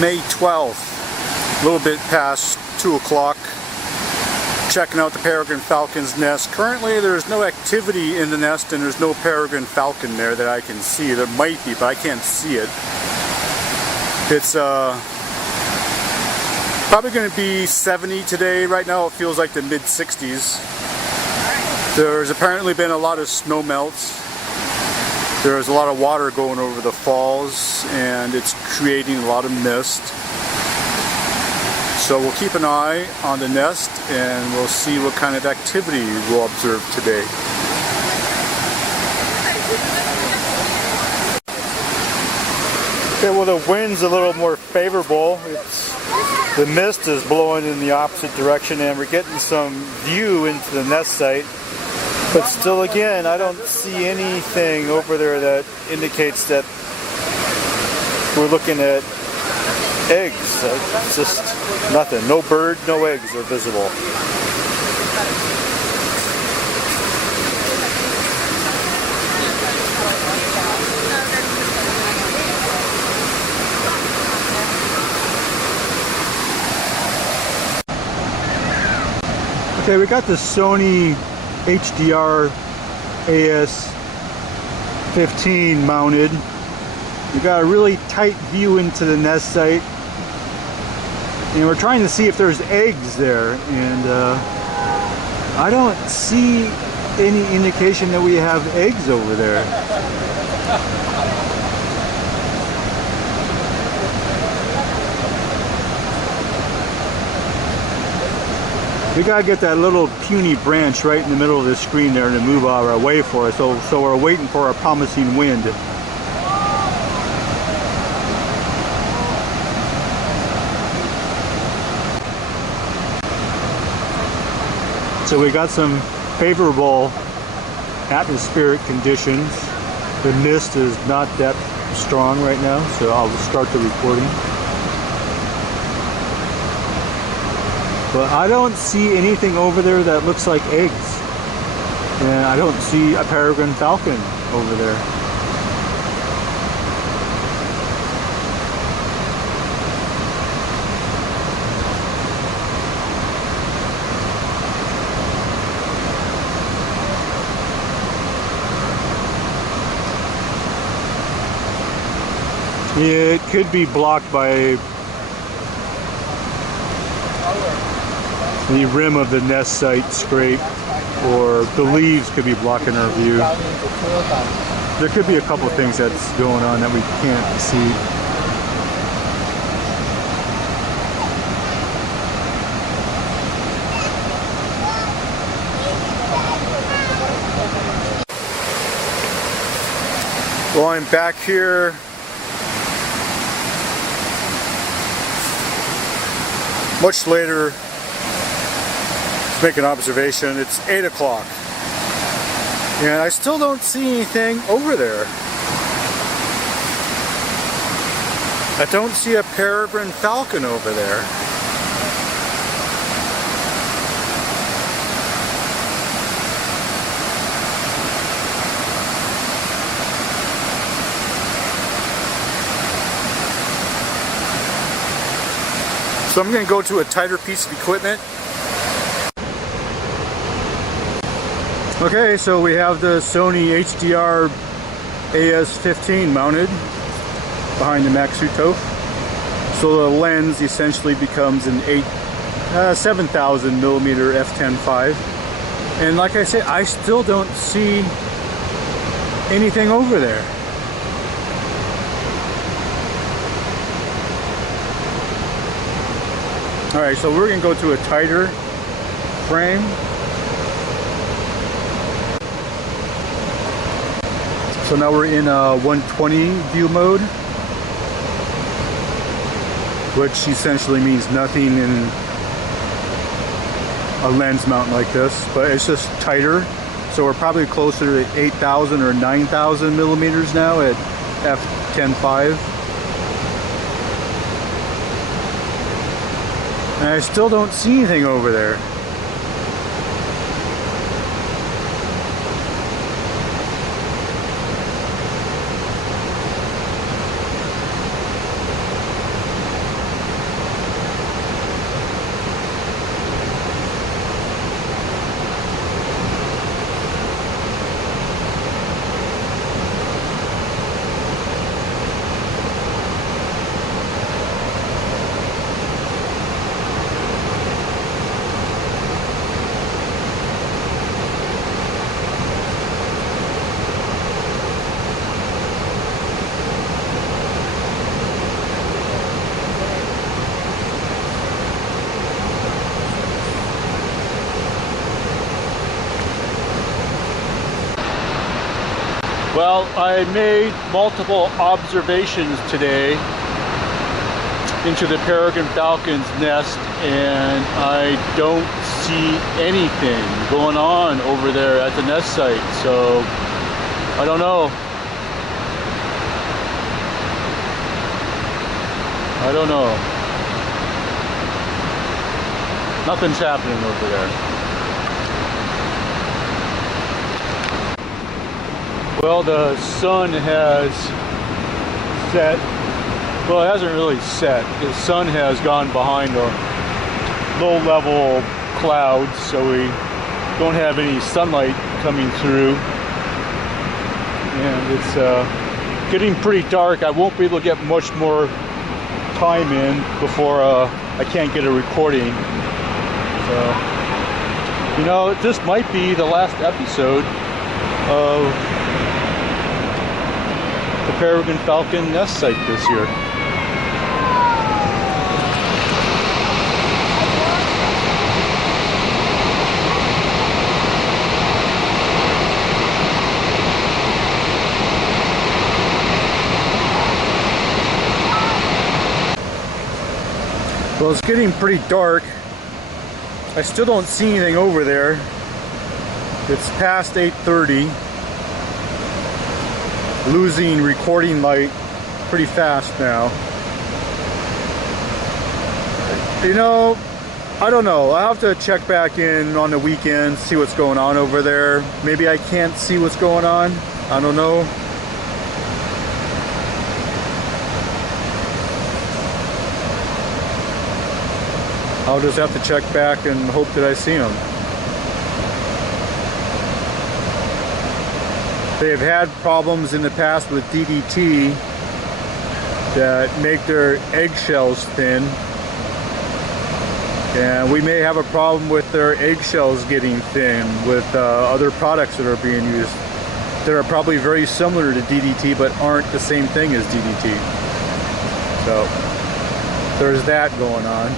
May 12th, a little bit past 2 o'clock. Checking out the peregrine falcon's nest. Currently there's no activity in the nest and there's no peregrine falcon there that I can see. There might be, but I can't see it. It's probably going to be 70 today. Right now it feels like the mid-60s. There's apparently been a lot of snow melts. There's a lot of water going over the falls and it's creating a lot of mist. So we'll keep an eye on the nest and we'll see what kind of activity we'll observe today. Okay, well the wind's a little more favorable. The mist is blowing in the opposite direction and we're getting some view into the nest site. But still again, I don't see anything over there that indicates that we're looking at eggs. It's just nothing. No bird, no eggs are visible. Okay, we got the Sony HDR AS15 mounted. We got a really tight view into the nest site. And we're trying to see if there's eggs there, and I don't see any indication that we have eggs over there. We gotta get that little puny branch right in the middle of the screen there to move our way for us, so we're waiting for a promising wind. So we got some favorable atmospheric conditions. The mist is not that strong right now, so I'll start the recording. But I don't see anything over there that looks like eggs. And I don't see a peregrine falcon over there. It could be blocked by the rim of the nest site scrape, or the leaves could be blocking our view. There could be a couple things that's going on that we can't see. Well, I'm back here much later to make an observation. It's 8 o'clock and I still don't see anything over there. I don't see a peregrine falcon over there. So I'm going to go to a tighter piece of equipment. Okay, so we have the Sony HDR AS15 mounted behind the Maxutoph. So the lens essentially becomes an 7,000 millimeter f10.5. And like I said, I still don't see anything over there. Alright, so we're going to go to a tighter frame. So now we're in a 120 view mode, which essentially means nothing in a lens mount like this, but it's just tighter. So we're probably closer to 8,000 or 9,000 millimeters now at f10.5. And I still don't see anything over there. Well, I made multiple observations today into the Peregrine Falcon's nest, and I don't see anything going on over there at the nest site, so I don't know. I don't know. Nothing's happening over there. Well, the sun has set. Well, it hasn't really set. The sun has gone behind a low-level clouds, so we don't have any sunlight coming through. And it's getting pretty dark. I won't be able to get much more time in before I can't get a recording. So, you know, this might be the last episode of the Peregrine Falcon nest site this year. Well, it's getting pretty dark. I still don't see anything over there. It's past 8:30. Losing recording light pretty fast now. You know, I don't know. I'll have to check back in on the weekend, see what's going on over there. Maybe I can't see what's going on. I don't know. I'll just have to check back and hope that I see them. They've had problems in the past with DDT that make their eggshells thin. And we may have a problem with their eggshells getting thin with other products that are being used that are probably very similar to DDT but aren't the same thing as DDT. So there's that going on.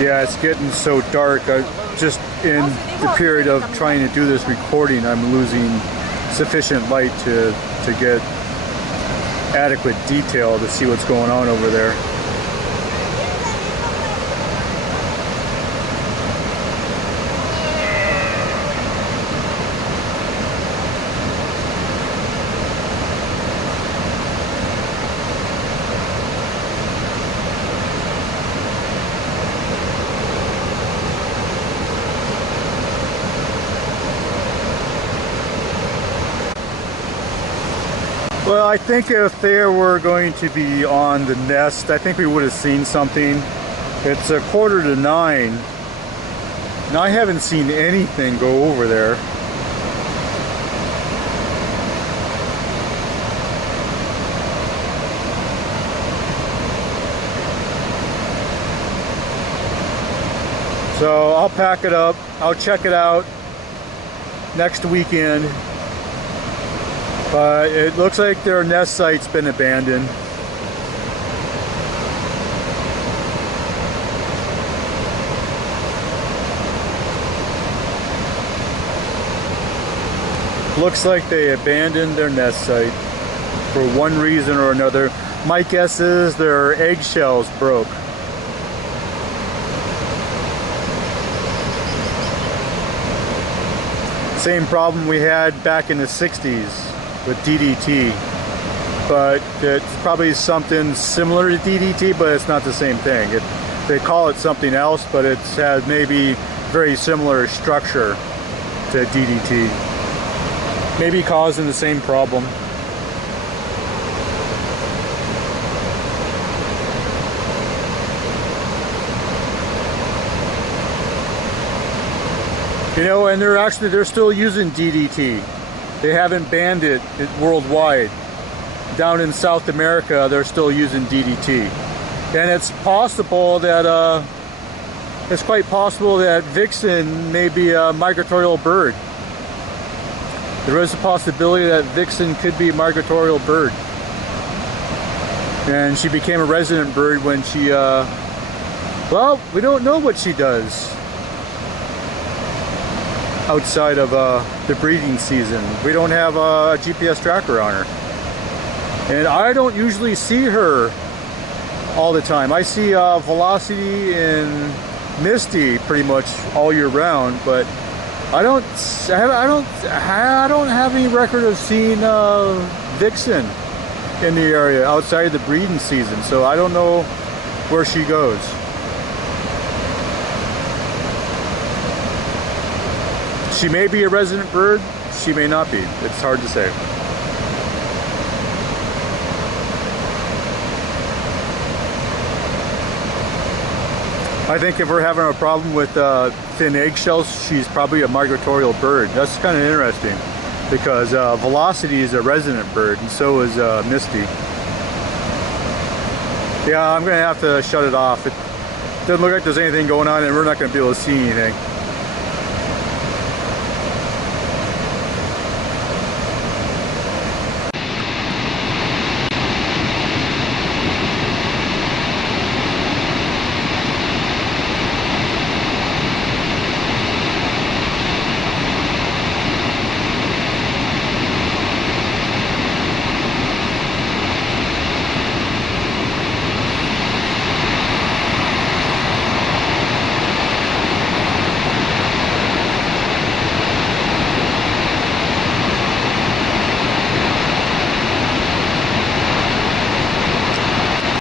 Yeah, it's getting so dark. Just in the period of trying to do this recording, I'm losing sufficient light to get adequate detail to see what's going on over there. Well, I think if they were going to be on the nest, I think we would have seen something. It's 8:45, and I haven't seen anything go over there. So I'll pack it up. I'll check it out next weekend. But it looks like their nest site's been abandoned. Looks like they abandoned their nest site for one reason or another. My guess is their eggshells broke. Same problem we had back in the 60s. With DDT, but it's probably something similar to DDT, but it's not the same thing. They call it something else, but it has maybe very similar structure to DDT. Maybe causing the same problem. You know, and they're still using DDT. They haven't banned it worldwide. Down in South America, they're still using DDT. And it's possible that, it's quite possible that vixen may be a migratorial bird. there is a possibility that Vixen could be a migratorial bird. And she became a resident bird when she, well, we don't know what she does outside of the breeding season. We don't have a GPS tracker on her. And I don't usually see her all the time. I see Velocity and Misty pretty much all year round, but I don't have any record of seeing Vixen in the area outside of the breeding season, so I don't know where she goes. She may be a resident bird, she may not be. It's hard to say. I think if we're having a problem with thin eggshells, she's probably a migratorial bird. That's kind of interesting because Velocity is a resident bird and so is Misty. Yeah, I'm going to have to shut it off. It doesn't look like there's anything going on and we're not going to be able to see anything.